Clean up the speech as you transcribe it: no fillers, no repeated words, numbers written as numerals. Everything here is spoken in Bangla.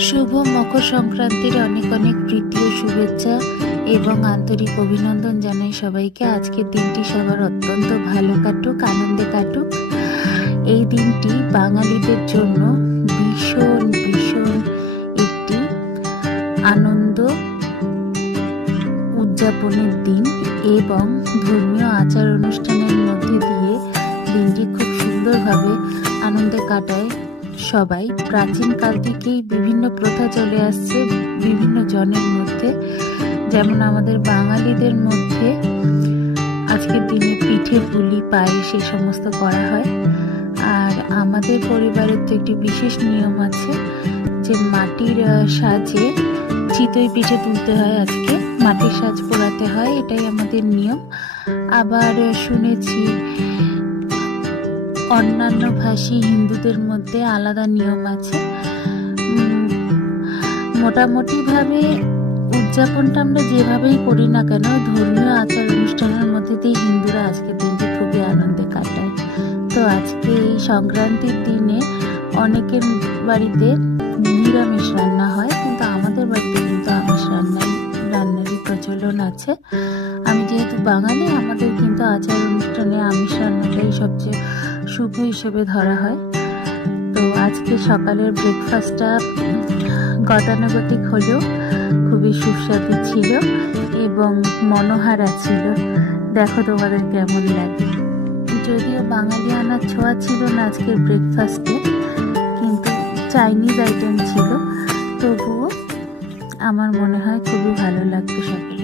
শুভ মকর সংক্রান্তির অনেক অনেক প্রীতি ও শুভেচ্ছা এবং আন্তরিক অভিনন্দন জানাই সবাইকে। আজকের দিনটি সবার অত্যন্ত ভালো কাটুক, আনন্দে কাটুক। এই দিনটি বাঙালিদের জন্য ভীষণ ভীষণ একটি আনন্দ উদযাপনের দিন এবং ধর্মীয় আচার অনুষ্ঠানের মধ্যে দিয়ে দিনটি খুব সুন্দরভাবে আনন্দে কাটায় সবাই। প্রাচীনকাল থেকেই বিভিন্ন প্রথা চলে আসছে বিভিন্ন জনের মধ্যে, যেমন আমাদের বাঙালিদের মধ্যে আজকের দিনে পিঠে পুলি পায়েস সে সমস্ত করা হয়। আর আমাদের পরিবারের তো একটি বিশেষ নিয়ম আছে যে মাটির সাজে চিতই পিঠে তুলতে হয়, আজকে মাটির সাজ পোড়াতে হয়, এটাই আমাদের নিয়ম। আবার শুনেছি অন্যান্য ভাষী হিন্দুদের মধ্যে আলাদা নিয়ম আছে। মোটামুটিভাবে উদযাপনটা আমরা যেভাবেই করি না কেন, ধর্মীয় আচার অনুষ্ঠানের মধ্যে দিয়ে হিন্দুরা আজকের দিনটি খুবই আনন্দে কাটায়। তো আজকে এই সংক্রান্তির দিনে অনেকের বাড়িতে নিরামিষ রান্না হয়, কিন্তু আমাদের বাড়িতে কিন্তু আমিষ রান্নারই প্রচলন আছে। আমি যেহেতু বাঙালি, আমাদের কিন্তু আচার অনুষ্ঠানে আমিষ রান্নাটাই সবচেয়ে শুভ হিসেবে ধরা হয়। তো আজকে সকালের ব্রেকফাস্টটা গতানুগতিক হলেও খুবই সুস্বাদু ছিল এবং মনোহারা ছিল। দেখো তোমাদের কেমন লাগে। যদিও বাঙালি আনার ছোঁয়া ছিল না আজকের ব্রেকফাস্টে, কিন্তু চাইনিজ আইটেম ছিল, তবুও আমার মনে হয় খুবই ভালো লাগবে সকালে।